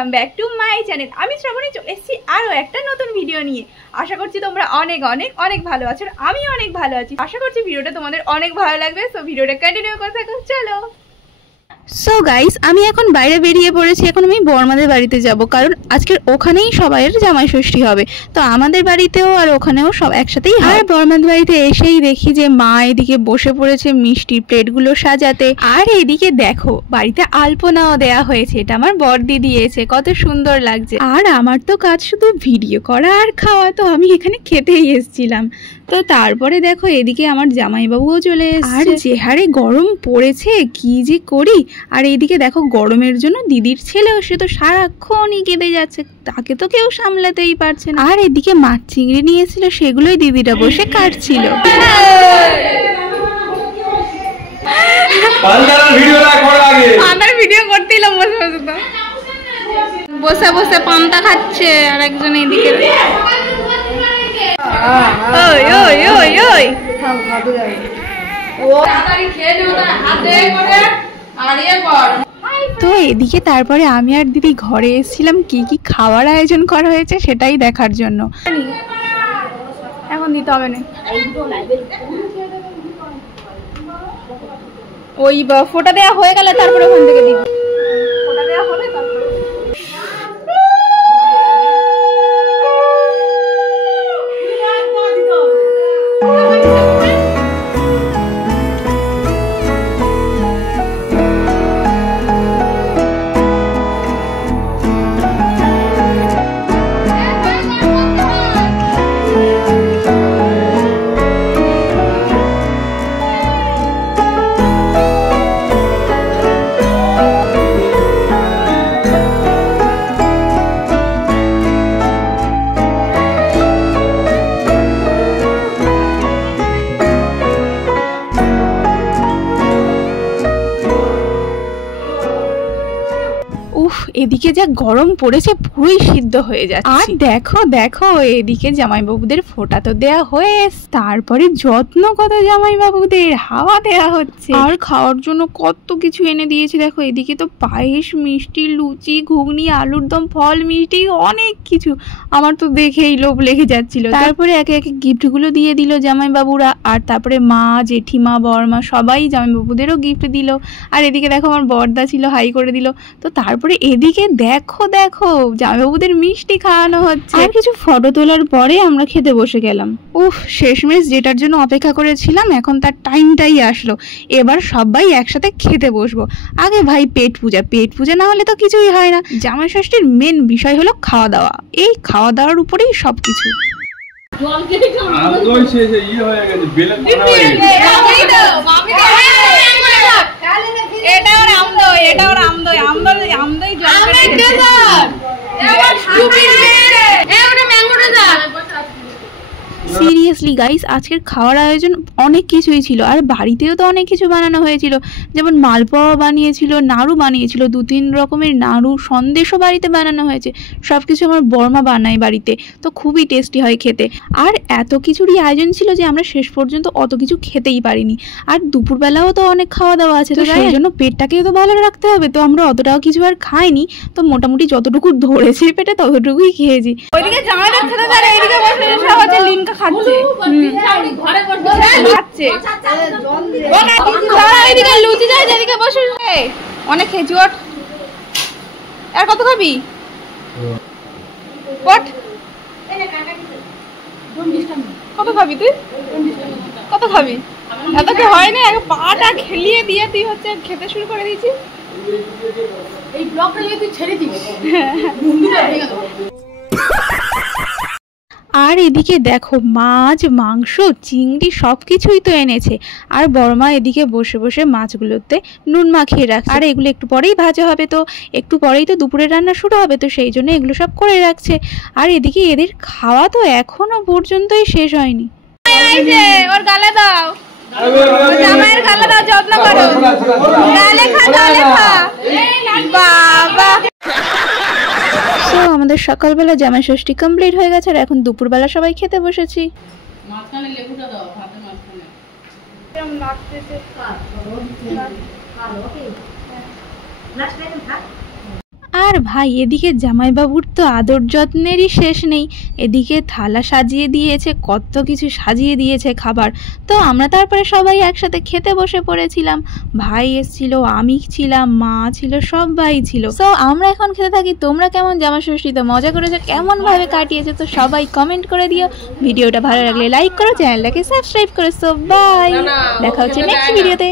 Welcome back to my channel. আমি শ্রাবণী চলে এসেছি আরও একটা নতুন ভিডিও নিয়ে। আশা করছি তোমরা অনেক অনেক অনেক ভালো আছো, আমি অনেক ভালো আছি। আশা করছি ভিডিওটা তোমাদের অনেক ভালো লাগবে। সো ভিডিওটা কন্টিনিউ করে থাকো, চলো। সো গাইস, আমি এখন বাইরে বেরিয়ে পড়েছি। এখন আমি বর্মাদের বাড়িতে যাব, কারণ আজকের ওখানেই সবাইয়ের জামাই ষষ্ঠী হবে। তো আমাদের বাড়িতেও আর ওখানেও সব একসাথেই হয়। আর বর্মাদের বাড়িতে এসেই দেখি যে মা এদিকে বসে পড়েছে মিষ্টির প্লেটগুলো সাজাতে। আর এদিকে দেখো বাড়িতে আলপনাও দেয়া হয়েছে, এটা আমার বড়দি দিয়েছে, কত সুন্দর লাগছে। আর আমার তো কাজ শুধু ভিডিও করা আর খাওয়া, তো আমি এখানে খেতেই এসেছিলাম। তো তারপরে দেখো এদিকে আমার জামাইবাবুও চলে এসেছে। আর যে হারে গরম পড়েছে কি যে করি। আর এইদিকে দেখো গরমের জন্য দিদির ছেলেও, সে তো সারাক্ষণই কেঁদে যাচ্ছে, তাকে তো কেউ সামলাতেই পারছে না। আর এদিকে মাছ চিংড়ি নিয়ে এসেছিল, সেগুলোই দিদিরা বসে কাটছিল। ভিডিও করতেইলাম বসে বসে, তো বসে বসে পান্তা খাচ্ছে। আর একজন এইদিকে তো এদিকে তারপরে আমি আর দিদি ঘরে এসেছিলাম কি কি খাওয়ার আয়োজন করা হয়েছে সেটাই দেখার জন্য। এখন দিতে হবে না, ওই ফোটা দেওয়া হয়ে গেলে তারপরে ওখান থেকে দিব। ফোটা দেওয়া হবে তারপরে। এদিকে যা গরম পড়েছে পুরোই সিদ্ধ হয়ে যাচ্ছে। আর দেখো দেখো এদিকে জামাইবাবুদের ফোঁটা তো দেয়া হয়ে, তারপরে যত্ন কত জামাইবাবুদের হাওয়া দেয়া হচ্ছে। আর খাওয়ার জন্য কত কিছু এনে দিয়েছে দেখো, এদিকে তো পায়েস, মিষ্টি, লুচি, ঘুগনি, আলুর দম, ফল, মিষ্টি, অনেক কিছু। আমার তো দেখেই লোভ লেগে যাচ্ছিল। তারপরে একে একে গিফট গুলো দিয়ে দিল জামাইবাবুরা। আর তারপরে মা, জেঠিমা, বড়মা সবাই জামাইবাবুদেরও গিফট দিল। আর এদিকে দেখো আমার বড়দা ছিল, হাই করে দিল। তো তারপরে এদিকে দেখো দেখো জামাইবাবুদের মিষ্টি খাওয়ানো হচ্ছে। আর কিছু ফটো তোলার পরে আমরা খেতে বসে গেলাম। শেষমেশ যেটার জন্য অপেক্ষা করেছিলাম এখন তার টাইমটাই আসলো। এবার সবাই একসাথে খেতে বসবো। আগে ভাই পেট পূজা, পেট পূজা না হলে তো কিছুই হয় না। জামাই ষষ্ঠীর মেন বিষয় হলো খাওয়া দাওয়া, এই খাওয়া দাওয়ার উপরেই সবকিছু। সিরিয়াসলি গাইস, আজকের খাওয়ার আয়োজন অনেক কিছুই ছিল। আর বাড়িতেও তো অনেক কিছু বানানো হয়েছিল, যেমন মালপোয়া বানিয়েছিল, নাড়ু বানিয়েছিল, 2-3 রকমের নাড়ু, সন্দেশও বাড়িতে বানানো হয়েছে। সবকিছু আমার বর্মা বানায় বাড়িতে, তো খুবই টেস্টি হয় খেতে। আর এত কিছুরই আয়োজন ছিল যে আমরা শেষ পর্যন্ত অত কিছু খেতেই পারিনি। আর দুপুরবেলাও তো অনেক খাওয়া দাওয়া আছে, তো সেই জন্য পেটটাকেও তো ভালো রাখতে হবে। তো আমরা অতটাও কিছু আর খাইনি, তো মোটামুটি যতটুকু ধরেছে পেটে ততটুকুই খেয়েছি। ওইদিকে জামাইদের খেতে দাঁড়া, এইদিকে বসে সব হচ্ছে লিমকা খাচ্ছে, লুচি যায় যেদিকে বসে। অনেক খেয়েছি, ওঠ। আর কত খাবি? কত খাবি তুই? কত খাবি? এত কি হয় না? পাটা খেলিয়ে দিয়ে তুই হচ্ছে খেতে শুরু করে দিয়েছিস। এই ব্লগটা যদি তুই ছেড়ে দিস। আর এদিকে দেখো মাছ, মাংস, চিংড়ি সবকিছুই তো এনেছে। আর বড়মা এদিকে বসে বসে মাছগুলোতে নুন মাখিয়ে রাখছে। আর এগুলো একটু পরেই ভাজা হবে, তো একটু পরেই তো দুপুরের রান্না শুরু হবে, তো সেই জন্য এগুলো সব করে রাখছে। আর এদিকে এদের খাওয়া তো এখনো পর্যন্তই শেষ হয়নি। ওর গালে দাও, জামাইয়ের গালে দাও, যত্ন করো। গালে খা, গালে খা। বাবা, আমাদের সকালবেলা জামাই ষষ্ঠী কমপ্লিট হয়ে গেছে। আর এখন দুপুরবেলা সবাই খেতে বসেছি। আর ভাই এদিকে জামাইবাবুর তো আদর যত্নেরই শেষ নেই, এদিকে থালা সাজিয়ে দিয়েছে, কত কিছু সাজিয়ে দিয়েছে খাবার। তো আমরা তারপরে সবাই একসাথে খেতে বসে পড়েছিলাম। ভাই এসেছিল, আমি ছিলাম, মা ছিল, সবাই ছিল। তো আমরা এখন খেতে থাকি। তোমরা কেমন জামা ষষ্ঠীতে মজা করেছো, কেমন ভাবে কাটিয়েছো, তো সবাই কমেন্ট করে দিও। ভিডিওটা ভালো লাগলে লাইক করো, চ্যানেলটাকে সাবস্ক্রাইব করো। সো বাই, দেখা হচ্ছে নেক্সট ভিডিওতে।